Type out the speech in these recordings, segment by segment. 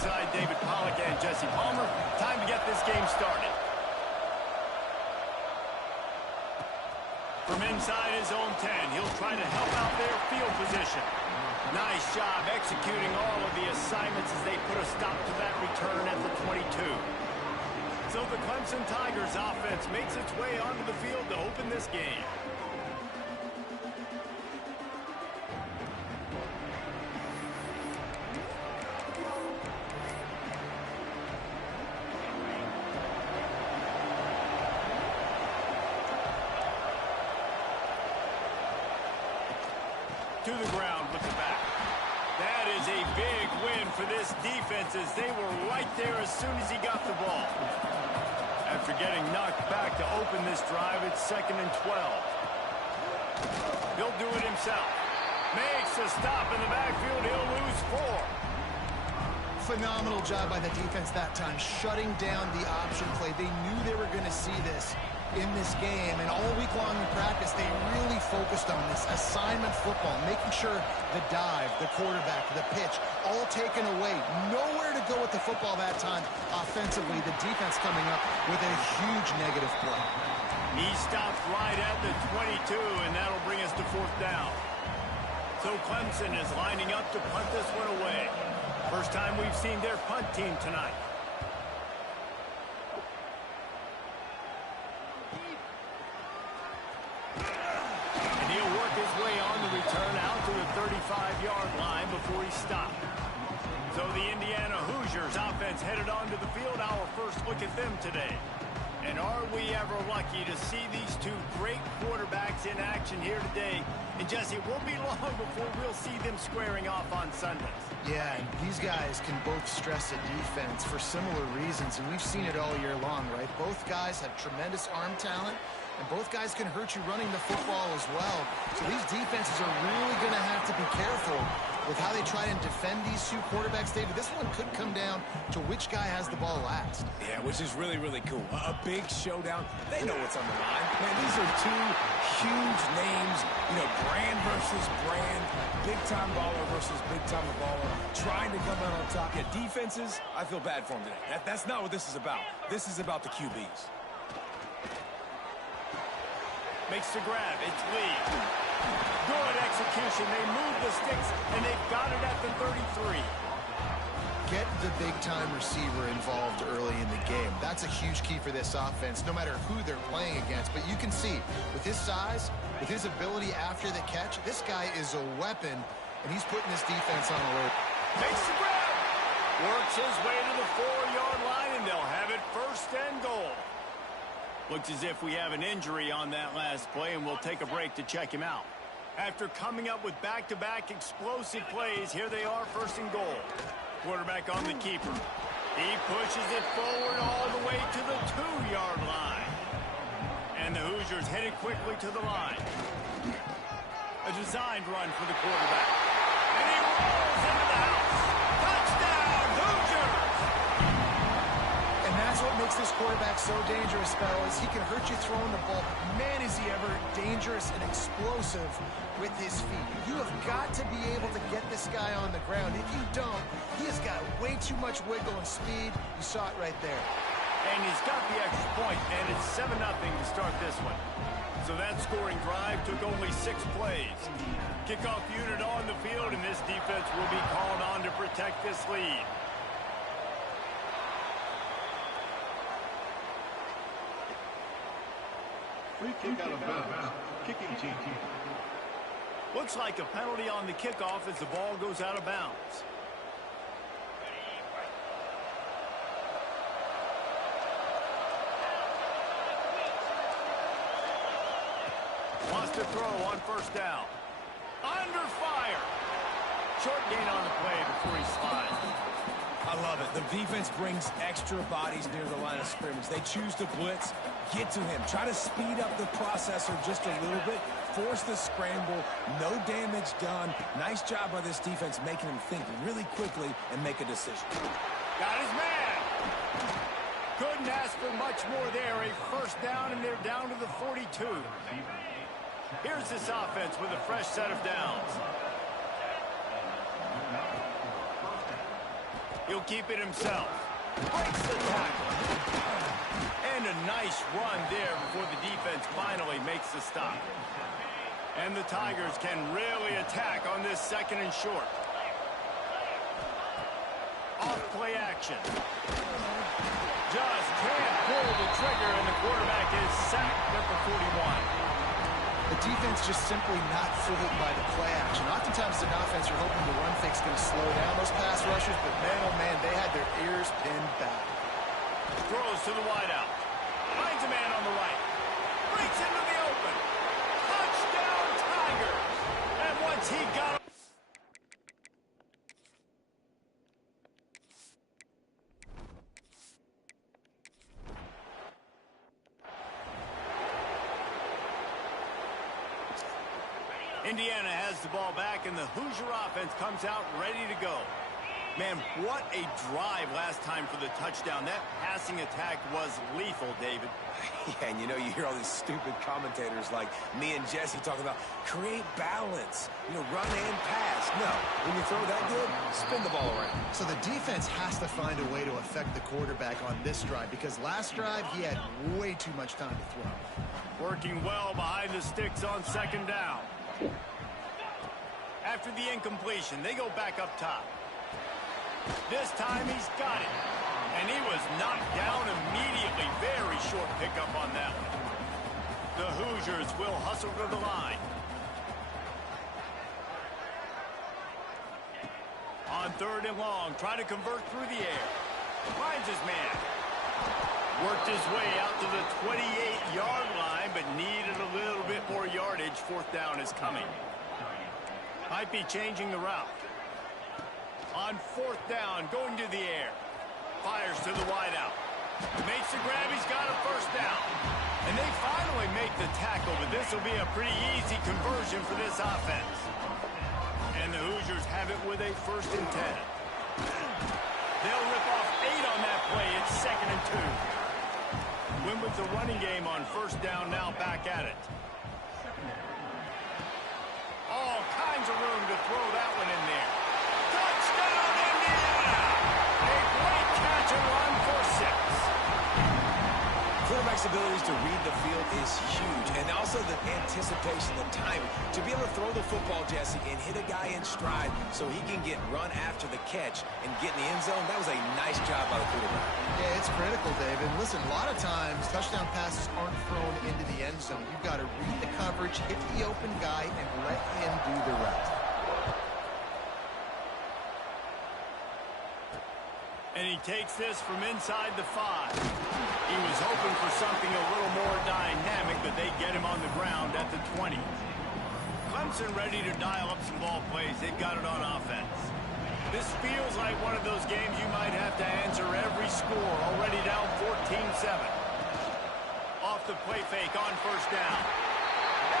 alongside David Pollack and Jesse Palmer. Time to get this game started. From inside his own 10, he'll try to help out their field position. Nice job executing all of the assignments as they put a stop to that return at the 22. So the Clemson Tigers offense makes its way onto the field to open this game. To the ground with the back. That is a big win for this defense as they were right there as soon as he got the ball. After getting knocked back to open this drive, it's 2nd and 12. He'll do it himself. Makes a stop in the backfield. He'll lose 4. Phenomenal job by the defense that time, shutting down the option play. They knew they were going to see this in this game, and all week long in practice, they really focused on this assignment football, making sure the dive, the quarterback, the pitch, all taken away. Nowhere to go with the football that time offensively. The defense coming up with a huge negative play. He stopped right at the 22, and that'll bring us to 4th down. So Clemson is lining up to punt this one away. First time we've seen their punt team tonight. Return out to the 35-yard line before he stopped. So the Indiana Hoosiers offense headed onto the field. Our first look at them today. And are we ever lucky to see these two great quarterbacks in action here today? And Jesse, it won't be long before we'll see them squaring off on Sundays. Yeah, and these guys can both stress a defense for similar reasons, and we've seen it all year long, right? Both guys have tremendous arm talent, and both guys can hurt you running the football as well. So these defenses are really going to have to be careful with how they try and defend these two quarterbacks, David. This one could come down to which guy has the ball last. Yeah, which is really, really cool. A big showdown. They know what's on the line. Man, these are two huge names, you know, brand versus brand, big-time baller versus big-time baller, trying to come out on top. Yeah, defenses, I feel bad for them today. That's not what this is about. This is about the QBs. Makes the grab. It's Lee. Good execution. They move the sticks, and they've got it at the 33. Get the big-time receiver involved early in the game. That's a huge key for this offense, no matter who they're playing against. But you can see, with his size, with his ability after the catch, this guy is a weapon, and he's putting this defense on alert. Makes the grab. Works his way to the 4-yard line, and they'll have it 1st and goal. Looks as if we have an injury on that last play, and we'll take a break to check him out. After coming up with back-to-back explosive plays, here they are 1st and goal. Quarterback on the keeper. He pushes it forward all the way to the 2-yard line. And the Hoosiers headed quickly to the line. A designed run for the quarterback. And he rolls into the house. Touchdown, Hoosiers! And that's what makes this quarterback so dangerous, fellas. He can hurt you throwing the ball. Man, is he ever dangerous and explosive with his feet. You have got to be able to get this guy on the ground. If you don't, he has got way too much wiggle and speed. You saw it right there. And he's got the extra point, and it's 7-0 to start this one. So that scoring drive took only 6 plays. Kickoff unit on the field, and this defense will be called on to protect this lead. Free kick out of bounds. Kicking team. Looks like a penalty on the kickoff as the ball goes out of bounds. Wants to throw on 1st down. Under fire. Short gain on the play before he slides. I love it. The defense brings extra bodies near the line of scrimmage. They choose to blitz, get to him, try to speed up the processor just a little bit, force the scramble, no damage done. Nice job by this defense making him think really quickly and make a decision. Got his man. Couldn't ask for much more there. A 1st down, and they're down to the 42. Here's this offense with a fresh set of downs. He'll keep it himself. Breaks the tackle. And a nice run there before the defense finally makes the stop. And the Tigers can really attack on this 2nd and short. Off play action. Just can't pull the trigger, and the quarterback is sacked at the 41. The defense just simply not fooled by the play action. Oftentimes, as an offense, you're hoping the run fake's going to slow down those pass rushers, but man, oh man, they had their ears pinned back. Throws to the wideout. Finds a man on the right. Breaks into the open. Touchdown, Tigers! And once he got him. Indiana has the ball back, and the Hoosier offense comes out ready to go. Man, what a drive last time for the touchdown. That passing attack was lethal, David. Yeah, and you know, you hear all these stupid commentators like me and Jesse talking about create balance, run and pass. No, when you throw that good, spin the ball around. So the defense has to find a way to affect the quarterback on this drive, because last drive he had way too much time to throw. Working well behind the sticks on 2nd down. After the incompletion, they go back up top. This time he's got it. And he was knocked down immediately. Very short pickup on that one. The Hoosiers will hustle to the line. On 3rd and long, trying to convert through the air. Finds his man. Worked his way out to the 28-yard line, but needed a little bit more yardage. 4th down is coming. Might be changing the route. On 4th down, going to the air. Fires to the wideout. Makes the grab. He's got a 1st down. And they finally make the tackle, but this will be a pretty easy conversion for this offense. And the Hoosiers have it with a 1st and 10. They'll rip off 8 on that play. It's 2nd and 2. Win with the running game on 1st down, now back at it. All kinds of room to throw that one in there. Touchdown, Indiana! A great catch and run for 6. Quarterback's abilities to read the field is huge, and also the anticipation, the timing. To be able to throw the football, Jesse, and hit a guy in stride so he can get run after the catch and get in the end zone, that was a nice job by the quarterback. Yeah, it's critical, David. Listen, a lot of times touchdown passes aren't thrown into the end zone. You've got to read the coverage, hit the open guy, and let him do the rest. And he takes this from inside the 5. He was hoping for something a little more dynamic, but they get him on the ground at the 20. Clemson ready to dial up some ball plays. They've got it on offense. This feels like one of those games you might have to answer every score. Already down 14-7. Off the play fake on 1st down.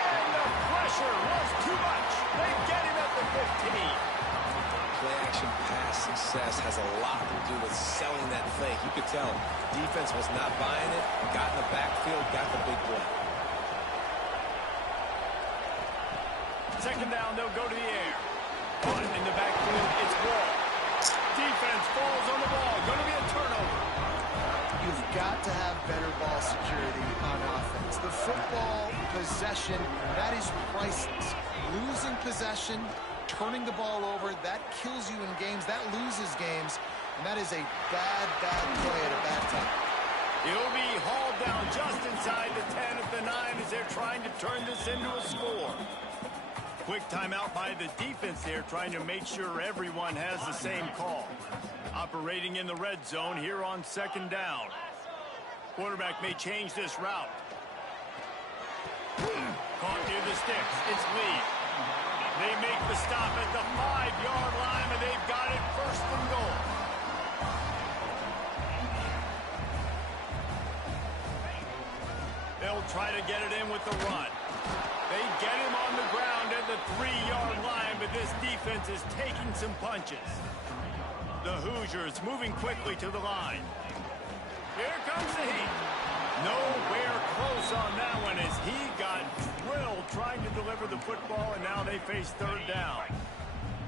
And the pressure was too much. They get him at the 15. Play-action pass success has a lot to do with selling that fake. You could tell defense was not buying it, got in the backfield, got the big play. 2nd down, they'll go to the air. On in the backfield, it's Wall. Defense falls on the ball. Going to be a turnover. You've got to have better ball security on offense. The football possession, that is priceless. Losing possession, turning the ball over, that kills you in games, that loses games, and that is a bad play at a bad time. He'll be hauled down just inside the 10 at the 9 as they're trying to turn this into a score. Quick timeout by the defense there, trying to make sure everyone has the same call. Operating in the red zone here on 2nd down. Quarterback may change this route. Caught near the sticks. It's Lee. They make the stop at the 5-yard line, and they've got it 1st and goal. They'll try to get it in with the run. They get him on the ground at the 3-yard line, but this defense is taking some punches. The Hoosiers moving quickly to the line. Here comes the heat. Nowhere close on that one as he got drilled trying to deliver the football, and now they face 3rd down.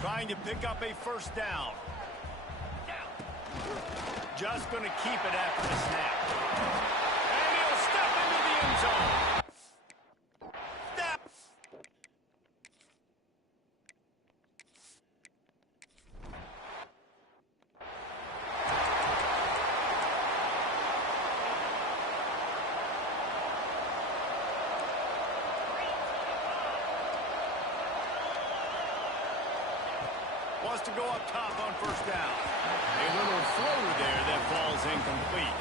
Trying to pick up a 1st down. Just going to keep it after the snap. And he'll step into the end zone. Snap. Wants to go up top on first down. A little floater there that falls incomplete.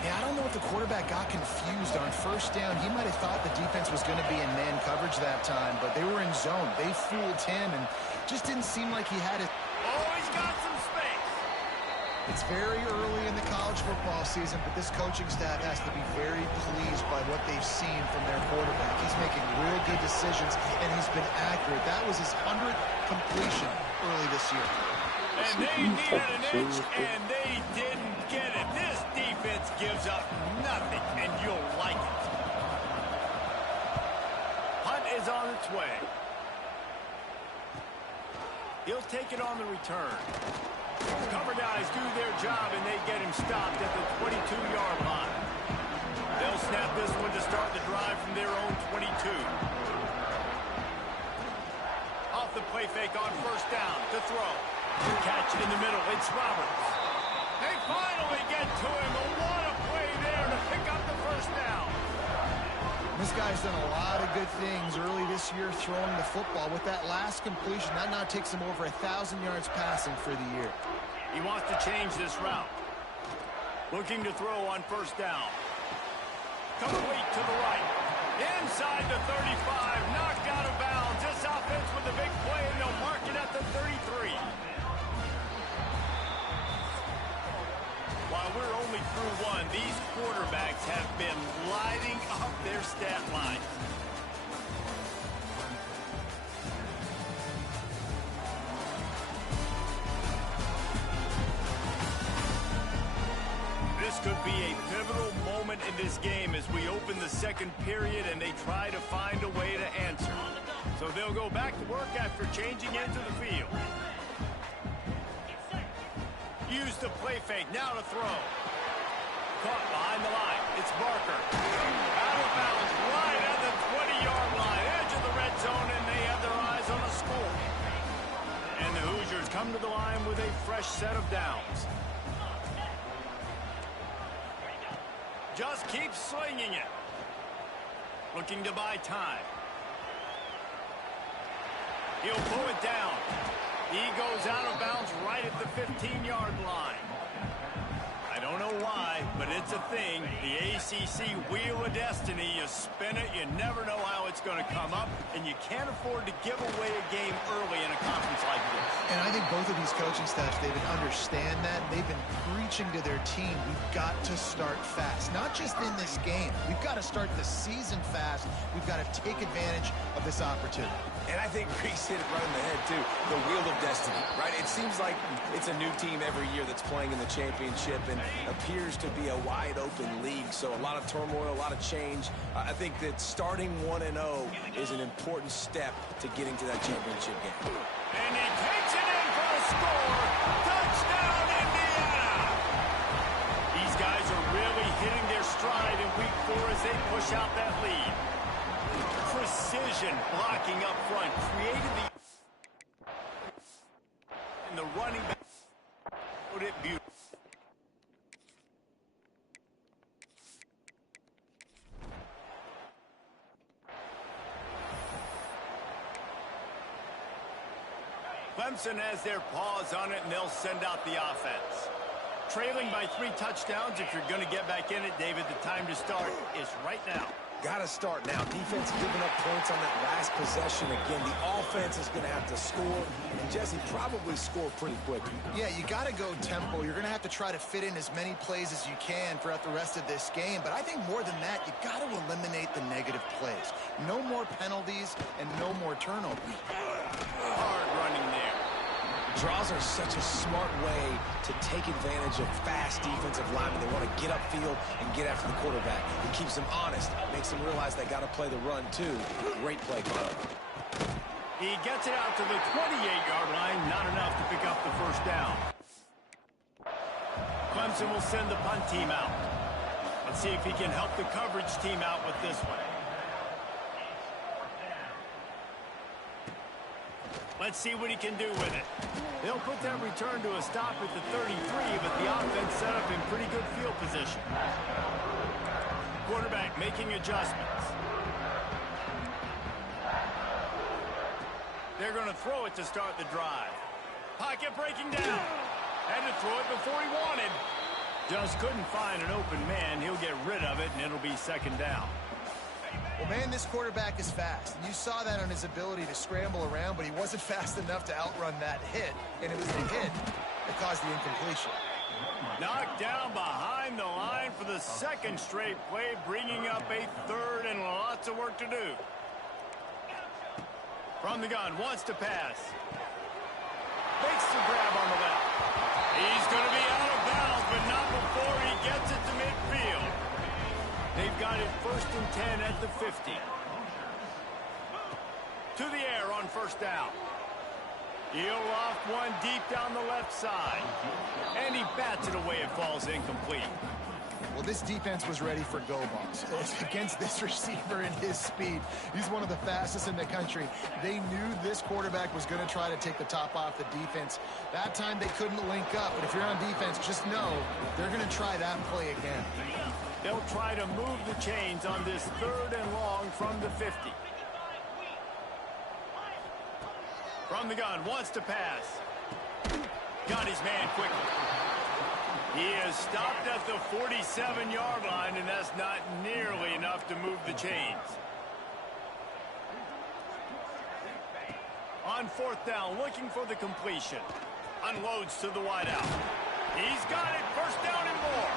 Yeah, I don't know if the quarterback got confused on first down. He might have thought the defense was going to be in man coverage that time, but they were in zone. They fooled him and just didn't seem like he had it. Oh, he's got some space. It's very early in the college football season, but this coaching staff has to be very pleased by what they've seen from their quarterback. He's making real good decisions, and he's been accurate. That was his 100th completion early this year. And they needed an inch, and they didn't get it. This defense gives up nothing, and you'll like it. Hunt is on its way. He'll take it on the return. Cover guys do their job, and they get him stopped at the 22-yard line. They'll snap this one to start the drive from their own 22. Off the play fake on first down to throw. Catch in the middle. It's Roberts. They finally get to him. What a play there to pick up the first down. This guy's done a lot of good things early this year throwing the football. With that last completion, that now takes him over 1,000 yards passing for the year. He wants to change this route. Looking to throw on first down. Complete to the right. Inside the 35. Knocked out of bounds. This offense with a big play, and they'll mark it at the 33. While we're only through one, these quarterbacks have been lighting up their stat line. This could be a pivotal moment in this game as we open the second period and they try to find a way to answer. So they'll go back to work after changing into the field. Use the play fake, now to throw. Caught behind the line. It's Barker. Out of bounds, right at the 20-yard line. Edge of the red zone, and they have their eyes on a score. And the Hoosiers come to the line with a fresh set of downs. Just keep slinging it. Looking to buy time. He'll pull it down. He goes out of bounds right at the 15-yard line. I don't know why, but it's a thing. The ACC Wheel of Destiny, you spin it, you never know how it's going to come up, and you can't afford to give away a game early in a conference like this. And I think both of these coaching staffs, David, understand that. They've been preaching to their team, we've got to start fast. Not just in this game. We've got to start the season fast. We've got to take advantage of this opportunity. And I think Reese hit it right in the head, too. The Wheel of Destiny, right? It seems like it's a new team every year that's playing in the championship and appears to be a wide-open league. So a lot of turmoil, a lot of change. I think that starting 1-0 is an important step to getting to that championship game. And he takes it in for a score. Touchdown, Indiana! These guys are really hitting their stride in week 4 as they push out that lead. Precision blocking up front created the running back put it beautiful. Clemson has their paws on it, and they'll send out the offense. Trailing by 3 touchdowns, if you're going to get back in it, David, the time to start is right now. Got to start now. Defense giving up points on that last possession. Again, the offense is going to have to score. And Jesse, probably score pretty quickly. Yeah, you got to go tempo. You're going to have to try to fit in as many plays as you can throughout the rest of this game. But I think more than that, you've got to eliminate the negative plays. No more penalties and no more turnovers. Hard running there. Draws are such a smart way to take advantage of fast defensive linemen. They want to get upfield and get after the quarterback. It keeps them honest, makes them realize they got to play the run too. Great play call. He gets it out to the 28-yard line, not enough to pick up the first down. Clemson will send the punt team out. Let's see if he can help the coverage team out with this one. Let's see what he can do with it. They'll put that return to a stop at the 33, but the offense set up in pretty good field position. Quarterback making adjustments. They're going to throw it to start the drive. Pocket breaking down. Had to throw it before he wanted. Just couldn't find an open man. He'll get rid of it, and it'll be second down. Well, man, this quarterback is fast. And you saw that on his ability to scramble around, but he wasn't fast enough to outrun that hit. And it was the hit that caused the incompletion. Knocked down behind the line for the second straight play, bringing up a third and lots of work to do. From the gun, wants to pass. Makes the grab on the left. He's going to be out of bounds, but not before he gets it to midfield. They've got it 1st and 10 at the 50. To the air on first down. He'll loft one deep down the left side. And he bats it away. It falls incomplete. Well, this defense was ready for go balls. Against this receiver and his speed, he's one of the fastest in the country. They knew this quarterback was going to try to take the top off the defense. That time they couldn't link up, but if you're on defense, just know they're going to try that play again. They'll try to move the chains on this 3rd and long from the 50. From the gun, wants to pass. Got his man quickly. He is stopped at the 47-yard line, and that's not nearly enough to move the chains. On 4th down, looking for the completion. Unloads to the wideout. He's got it, 1st down and more.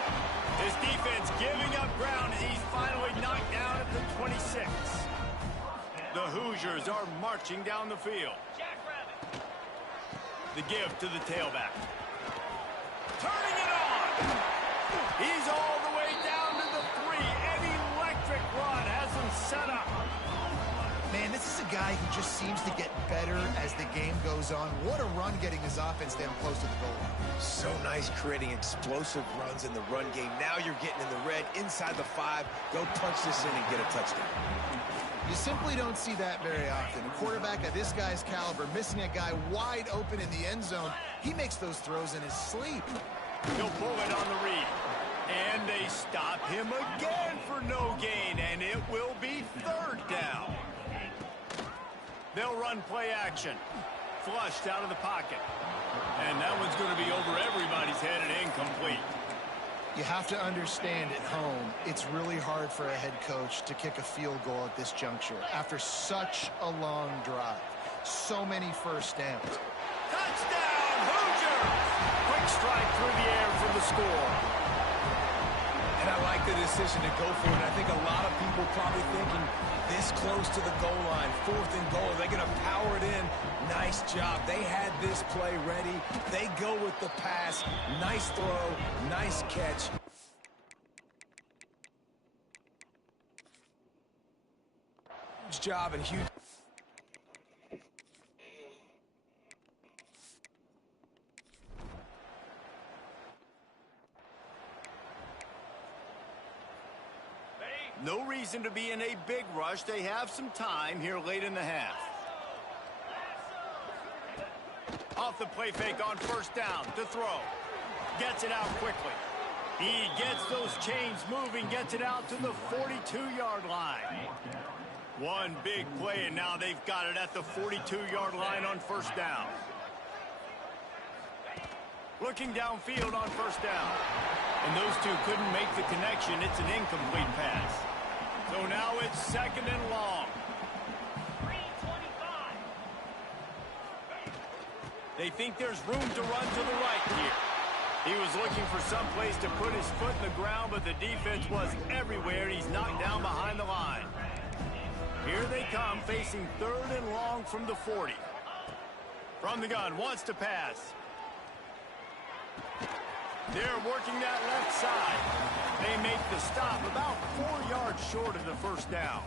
His defense giving up ground as he's finally knocked down at the 26. The Hoosiers are marching down the field. The give to the tailback. Turning it on. He's all the way down to the 3. An electric run has him set up. Man, this is a guy who just seems to get better as the game goes on. What a run getting his offense down close to the goal line. So nice creating explosive runs in the run game. Now you're getting in the red, inside the 5. Go punch this in and get a touchdown. You simply don't see that very often. A quarterback of this guy's caliber missing a guy wide open in the end zone. He makes those throws in his sleep. He'll pull it on the read. And they stop him again for no gain, and it will be 3rd down. They'll run play action. Flushed out of the pocket. And that one's going to be over everybody's head and incomplete. You have to understand at home, it's really hard for a head coach to kick a field goal at this juncture after such a long drive. So many first downs. Touchdown, Hoosiers! Quick strike through the air for the score. And I like the decision to go for it. I think a lot of people probably thinking this close to the goal line, 4th and goal. They're going to power it in. Nice job. They had this play ready. They go with the pass. Nice throw. Nice catch. Huge job and huge. No reason to be in a big rush. They have some time here late in the half. Off the play fake on 1st down to throw. Gets it out quickly. He gets those chains moving, gets it out to the 42-yard line. One big play, and now they've got it at the 42-yard line on 1st down. Looking downfield on 1st down. And those two couldn't make the connection. It's an incomplete pass. So now it's 2nd and long. They think there's room to run to the right here. He was looking for some place to put his foot in the ground, but the defense was everywhere. He's knocked down behind the line. Here they come, facing 3rd and long from the 40. From the gun, wants to pass. They're working that left side. They make the stop about 4 yards short of the 1st down.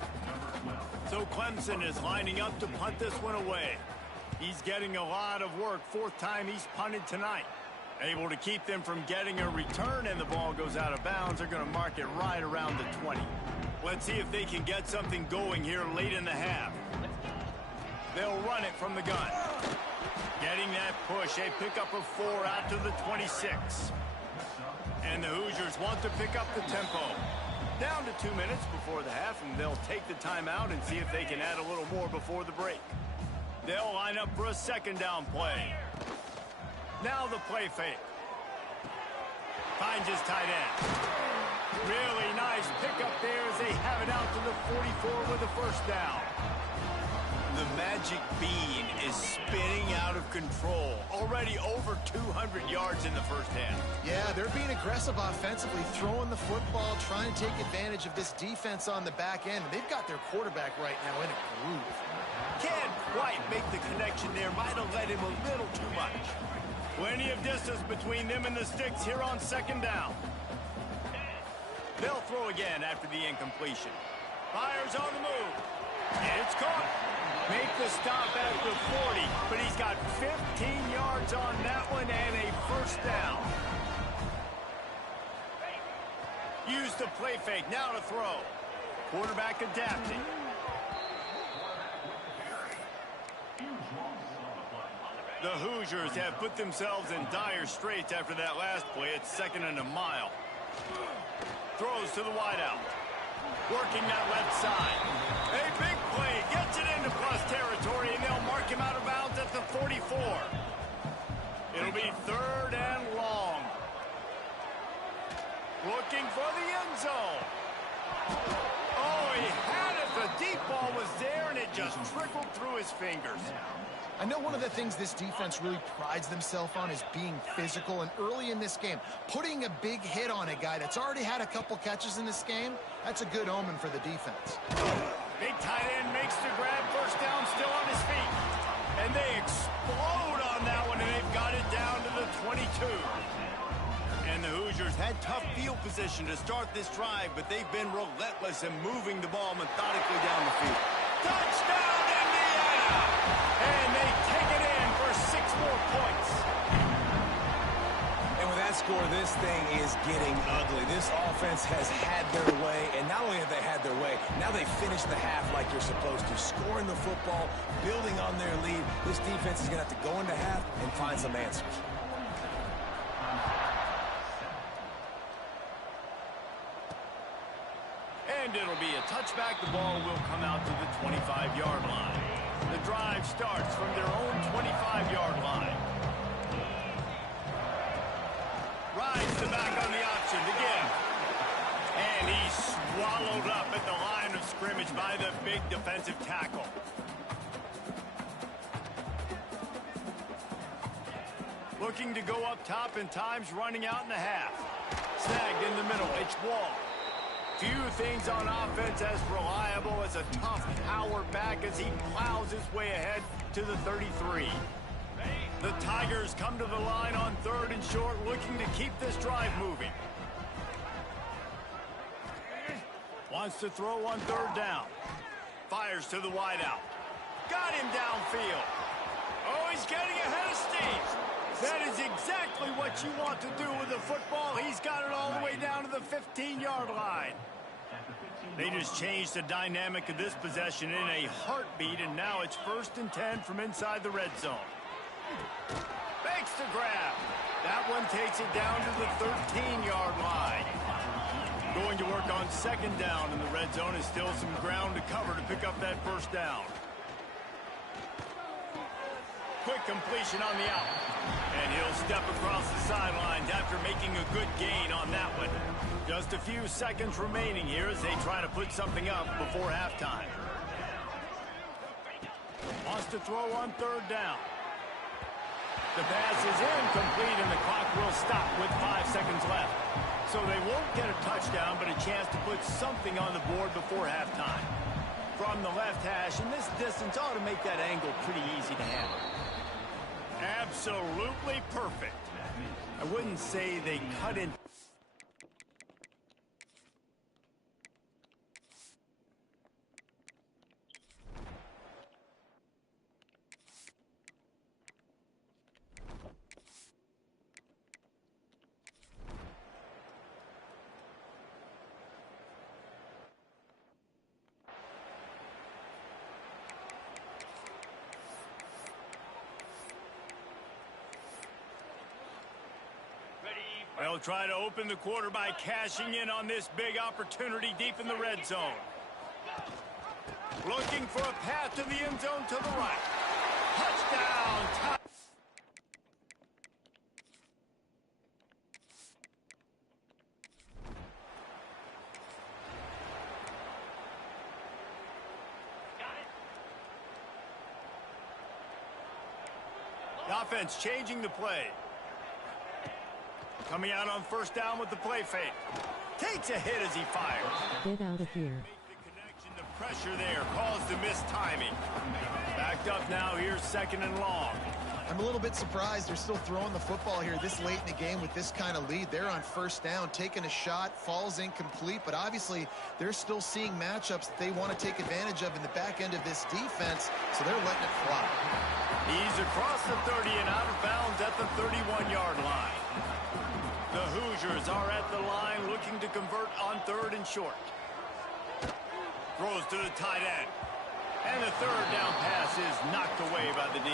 So Clemson is lining up to punt this one away. He's getting a lot of work. 4th time he's punted tonight. Able to keep them from getting a return, and the ball goes out of bounds. They're going to mark it right around the 20. Let's see if they can get something going here late in the half. They'll run it from the gun. Getting that push, a pickup of 4 out to the 26. And the Hoosiers want to pick up the tempo. Down to 2 minutes before the half, and they'll take the timeout and see if they can add a little more before the break. They'll line up for a second down play. Now the play fake. Finds his tight end. Really nice pickup there as they have it out to the 44 with a first down. The magic bean is spinning out of control. Already over 200 yards in the first half. Yeah, they're being aggressive offensively, throwing the football, trying to take advantage of this defense on the back end. They've got their quarterback right now in a groove. Can't quite make the connection there. Might have led him a little too much. Plenty of distance between them and the sticks here on second down. They'll throw again after the incompletion. Fires on the move. It's caught. Make the stop at the 40, but he's got 15 yards on that one and a first down. Use the play fake, now to throw. Quarterback adapting. The Hoosiers have put themselves in dire straits after that last play. It's 2nd and a mile. Throws to the wideout. Working that left side. A big play. Gets it into plus territory, and they'll mark him out of bounds at the 44. It'll be 3rd and long. Looking for the end zone. Oh, he had it. The deep ball was there, and it just trickled through his fingers. I know one of the things this defense really prides themselves on is being physical, and early in this game, putting a big hit on a guy that's already had a couple catches in this game, that's a good omen for the defense. Big tight end makes the grab, first down, still on his feet. And they explode on that one, and they've got it down to the 22. And the Hoosiers had tough field position to start this drive, but they've been relentless in moving the ball methodically down the field. Touchdown, Indiana! And they take it in for 6 more points. And with that score, this thing is getting ugly. This offense has had their way, and not only have they had their way, now they finish the half like you're supposed to, scoring the football, building on their lead. This defense is going to have to go into half and find some answers. And it'll be a touchback. The ball will come out to the 25-yard line. The drive starts from their own 25-yard line. Rides the back on the option to give. And he's swallowed up at the line of scrimmage by the big defensive tackle. Looking to go up top, and time's running out in the half. Snagged in the middle. It's Wall. Few things on offense as reliable as a tough power back as he plows his way ahead to the 33. The Tigers come to the line on 3rd and short, looking to keep this drive moving. Wants to throw on 3rd down. Fires to the wideout. Got him downfield. Oh, he's getting ahead of steam. That is exactly what you want to do with the football. He's got it all the way down to the 15-yard line. They just changed the dynamic of this possession in a heartbeat, and now it's 1st and 10 from inside the red zone. Makes the grab. That one takes it down to the 13-yard line. Going to work on 2nd down in the red zone is still some ground to cover to pick up that first down. Quick completion on the out. And he'll step across the sidelines after making a good gain on that one. Just a few seconds remaining here as they try to put something up before halftime. Wants to throw on 3rd down. The pass is incomplete, and the clock will stop with 5 seconds left. So they won't get a touchdown, but a chance to put something on the board before halftime. From the left hash, and this distance ought to make that angle pretty easy to handle. Absolutely perfect. I wouldn't say they cut in. They'll try to open the quarter by cashing in on this big opportunity deep in the red zone. Looking for a path to the end zone to the right. Touchdown! The offense changing the play. Coming out on first down with the play fake. Takes a hit as he fires. Get out of here. The pressure there caused the missed timing. Backed up now, here's 2nd and long. I'm a little bit surprised they're still throwing the football here this late in the game with this kind of lead. They're on first down, taking a shot, falls incomplete, but obviously they're still seeing matchups that they want to take advantage of in the back end of this defense, so they're letting it fly. He's across the 30 and out of bounds at the 31-yard line. The Hoosiers are at the line looking to convert on 3rd and short. Throws to the tight end. And the 3rd down pass is knocked away by the D.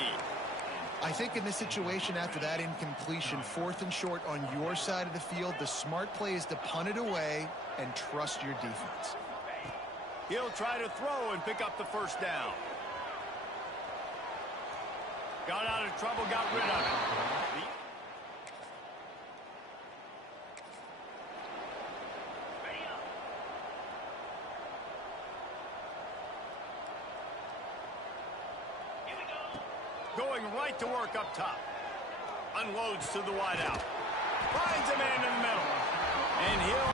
I think in this situation after that incompletion, 4th and short on your side of the field, the smart play is to punt it away and trust your defense. He'll try to throw and pick up the 1st down. Got out of trouble, got rid of it. Going right to work up top. Unloads to the wide out. Finds a man in the middle. And he'll...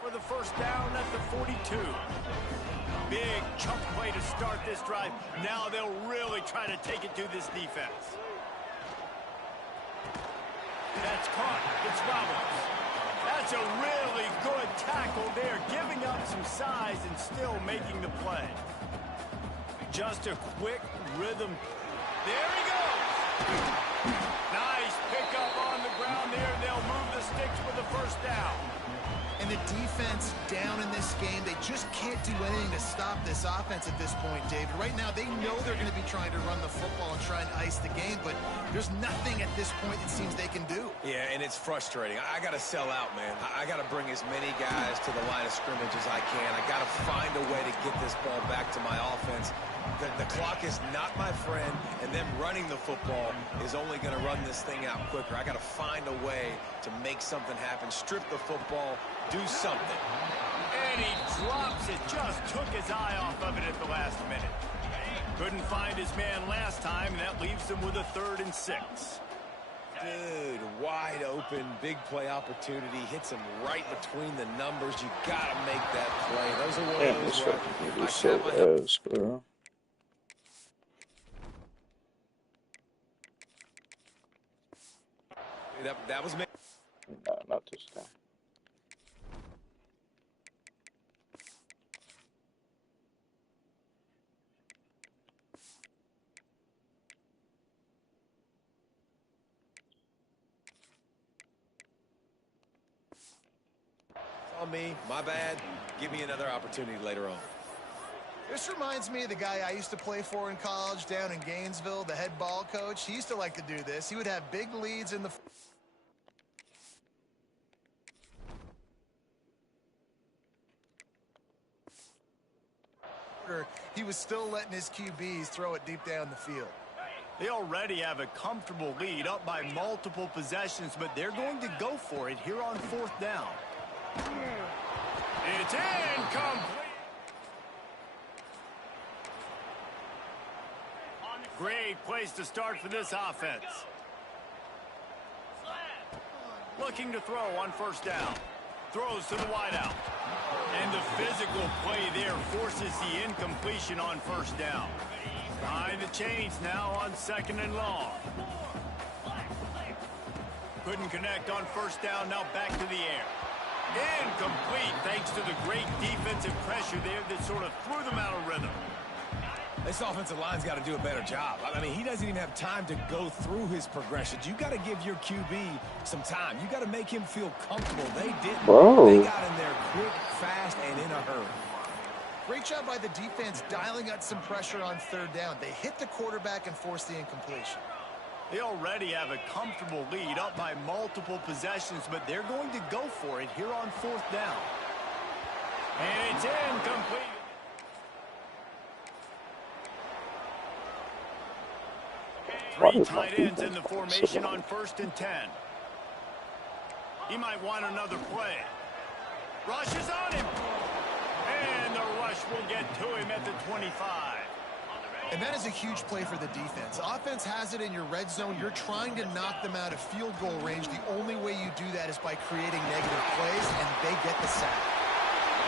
for the 1st down at the 42. Big chunk play to start this drive. Now they'll really try to take it to this defense. That's caught. It's Roberts. That's a really good tackle there, giving up some size and still making the play. Just a quick rhythm. There he goes. Nice pickup on the ground there. They'll move the sticks for the 1st down. And the defense down in this game, they just can't do anything to stop this offense at this point, David. Right now, they know they're going to be trying to run the football and try and ice the game, but there's nothing at this point it seems they can do. Yeah, and it's frustrating. I got to sell out, man. I got to bring as many guys to the line of scrimmage as I can. I got to find a way to get this ball back to my offense. The clock is not my friend, and them running the football is only going to run this thing out quicker. I got to find a way to make something happen, strip the football, do something. And he drops it, just took his eye off of it at the last minute. Couldn't find his man last time, and that leaves him with a 3rd and 6. Dude, wide open, big play opportunity, hits him right between the numbers. You got to make that play. Those are one of those where that was me. No, not this time. It's on me, my bad. Give me another opportunity later on. This reminds me of the guy I used to play for in college down in Gainesville, the head ball coach. He used to like to do this. He would have big leads in the... he was still letting his QBs throw it deep down the field. They already have a comfortable lead up by multiple possessions, but they're going to go for it here on 4th down. It's incomplete. Great place to start for this offense. Looking to throw on 1st down. Throws to the wideout. And the physical play there forces the incompletion on 1st down. Behind the chains now on 2nd and long. Couldn't connect on 1st down, now back to the air. Incomplete thanks to the great defensive pressure there that sort of threw them out of rhythm. This offensive line's got to do a better job. I mean, he doesn't even have time to go through his progressions. You got to give your QB some time. You got to make him feel comfortable. They didn't. Whoa. They got in there quick, fast, and in a hurry. Great job by the defense dialing up some pressure on third down. They hit the quarterback and forced the incompletion. They already have a comfortable lead up by multiple possessions, but they're going to go for it here on fourth down. And it's incomplete. Three tight ends in the formation on 1st and 10. He might want another play. Rushes on him. And the rush will get to him at the 25. And that is a huge play for the defense. Offense has it in your red zone. You're trying to knock them out of field goal range. The only way you do that is by creating negative plays, and they get the sack.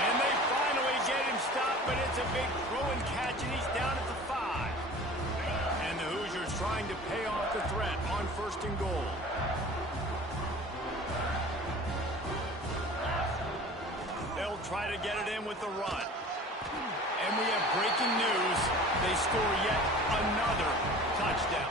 And they finally get him stopped, but it's a big throw and catch, and he's down at the 5. And the Hoosiers trying to pay off the threat on 1st and goal. They'll try to get it in with the run. And we have breaking news. They score yet another touchdown.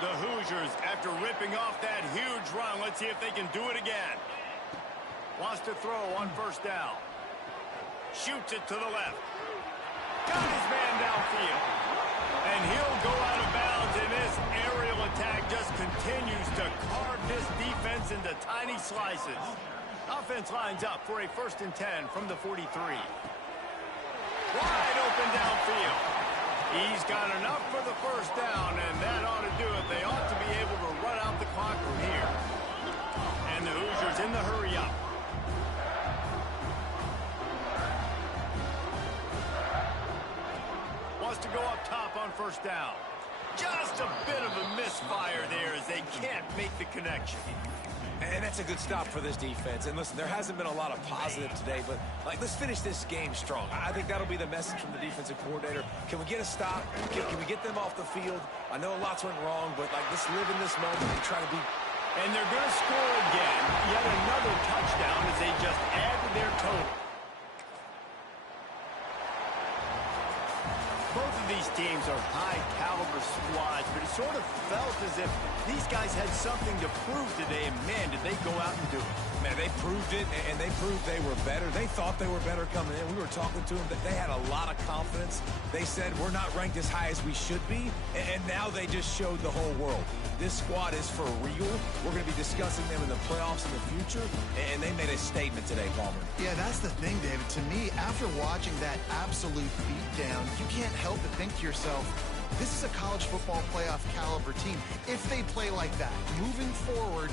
The Hoosiers, after ripping off that huge run, let's see if they can do it again. Wants to throw on 1st down. Shoots it to the left. Got his man downfield. And he'll go out of bounds, and this aerial attack just continues to carve this defense into tiny slices. Offense lines up for a 1st and 10 from the 43. Wide open downfield. He's got enough for the 1st down, and that ought to do it. They ought to be able to run out the clock from here. And the Hoosiers in the hurry up. Wants to go up top on 1st down. Just a bit of a misfire there as they can't make the connection. And that's a good stop for this defense. And listen, there hasn't been a lot of positive today, but let's finish this game strong. I think that'll be the message from the defensive coordinator. Can we get a stop? Can we get them off the field? I know lots went wrong, but let's live in this moment and try to be. And they're going to score again. Yet another touchdown as they just add to their total. Both of these teams are high-caliber squads, but it sort of felt as if these guys had something to prove today, and man, did they go out and do it. Man, they proved it, and they proved they were better. They thought they were better coming in. We were talking to them that they had a lot of confidence. They said, we're not ranked as high as we should be, and now they just showed the whole world. This squad is for real. We're going to be discussing them in the playoffs in the future, and they made a statement today, Palmer. Yeah, that's the thing, David. To me, after watching that absolute beatdown, you can't help but think to yourself, this is a college football playoff caliber team. If they play like that, moving forward,